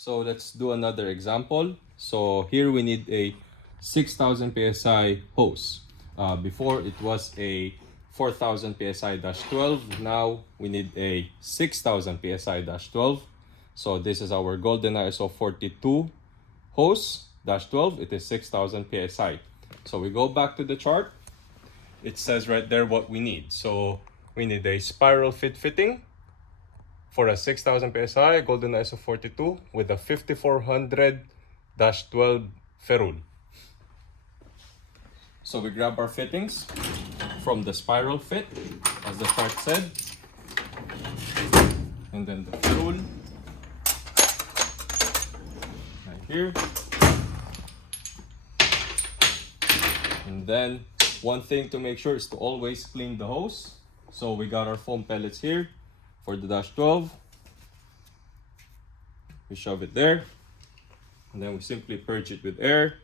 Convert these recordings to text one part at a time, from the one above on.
So let's do another example. So here we need a 6000 psi hose. Before it was a 4000 psi-12. Now we need a 6000 psi-12. So this is our golden ISO 42 hose -12. It is 6000 psi. So we go back to the chart. It says right there what we need. So we need a spiral fitting for a 6000 psi golden ISO 42 with a 5400-12 ferrule. So we grab our fittings from the spiral fit, as the chart said, and then the ferrule right here. And then one thing to make sure is to always clean the hose. So we got our foam pellets here for the -12. We shove it there, and then we simply purge it with air.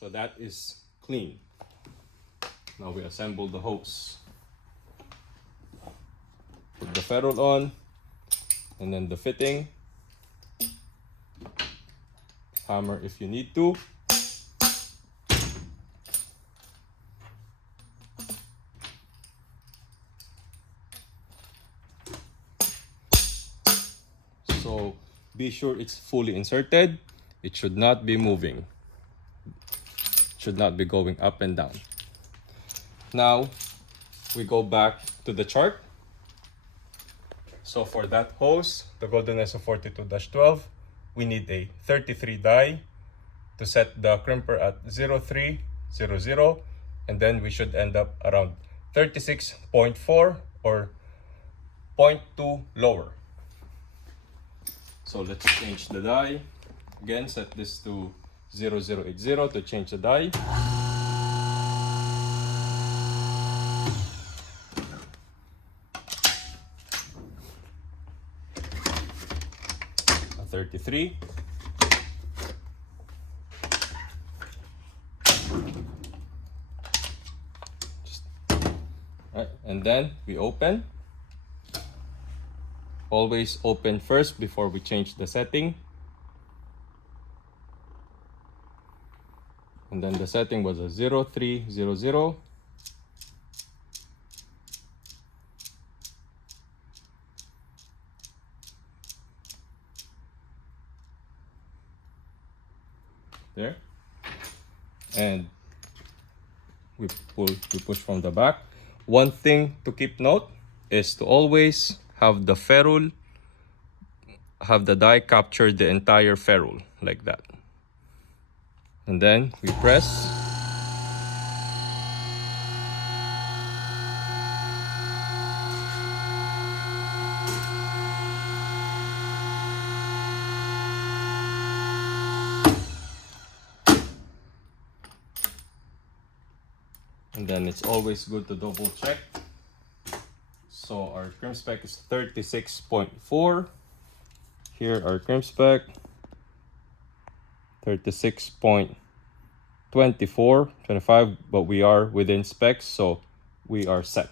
So that is clean. Now we assemble the hose. Put the ferrule on, and then the fitting. Hammer if you need to. So be sure it's fully inserted. It should not be moving. It should not be going up and down. Now we go back to the chart. So for that hose, the golden ISO 42-12, we need a 33 die to set the crimper at 0300, and then we should end up around 36.4 or 0.2 lower. So let's change the die. Again, set this to 0080 to change the die. A 33. Right, and then we open. Always open first before we change the setting. And then the setting was a 0300. There. And we push from the back. One thing to keep note is to always have the ferrule, have the die capture the entire ferrule like that. And then we press. And then it's always good to double check. So our crimp spec is 36.4. Here our crimp spec 36.24, 25, but we are within specs, so we are set.